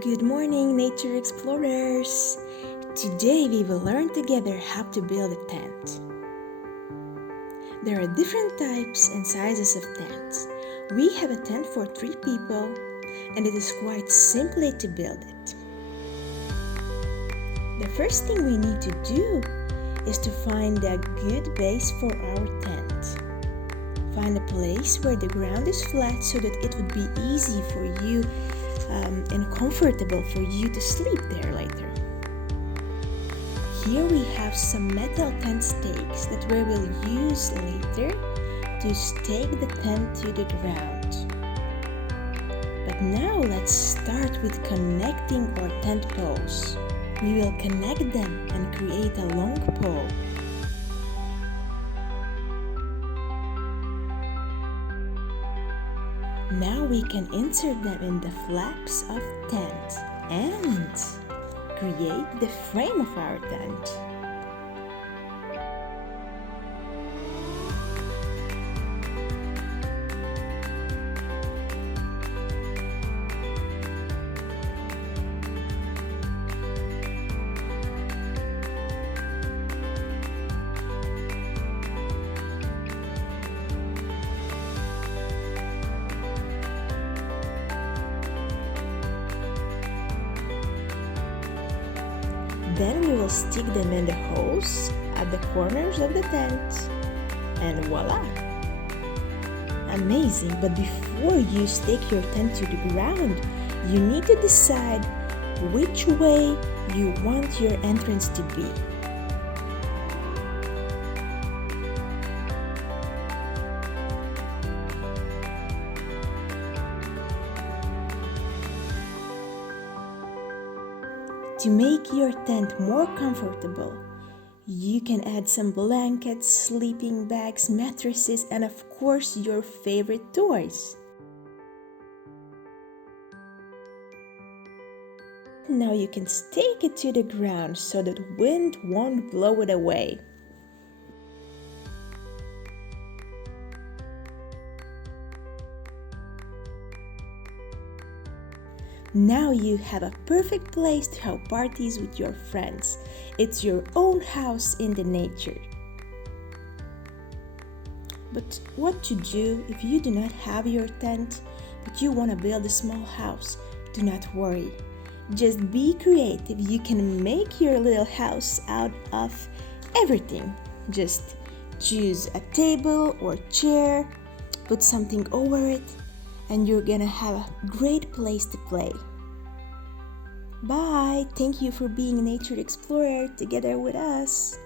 Good morning, nature explorers! Today we will learn together how to build a tent. There are different types and sizes of tents. We have a tent for 3 people and it is quite simple to build it. The first thing we need to do is to find a good base for our tent. Find a place where the ground is flat so that it would be easy for you and comfortable for you to sleep there later. Here we have some metal tent stakes that we will use later to stake the tent to the ground. But now let's start with connecting our tent poles. We will connect them and create a long pole. Now we can insert them in the flaps of the tent and create the frame of our tent. Then we will stick them in the holes at the corners of the tent. And voila! Amazing! But before you stake your tent to the ground, you need to decide which way you want your entrance to be. To make your tent more comfortable, you can add some blankets, sleeping bags, mattresses, and of course your favorite toys. Now you can stake it to the ground so that wind won't blow it away. Now you have a perfect place to have parties with your friends. It's your own house in the nature. But what to do if you do not have your tent, but you want to build a small house? Do not worry. Just be creative. You can make your little house out of everything. Just choose a table or chair, put something over it, and you're gonna have a great place to play. Bye! Thank you for being a nature explorer together with us.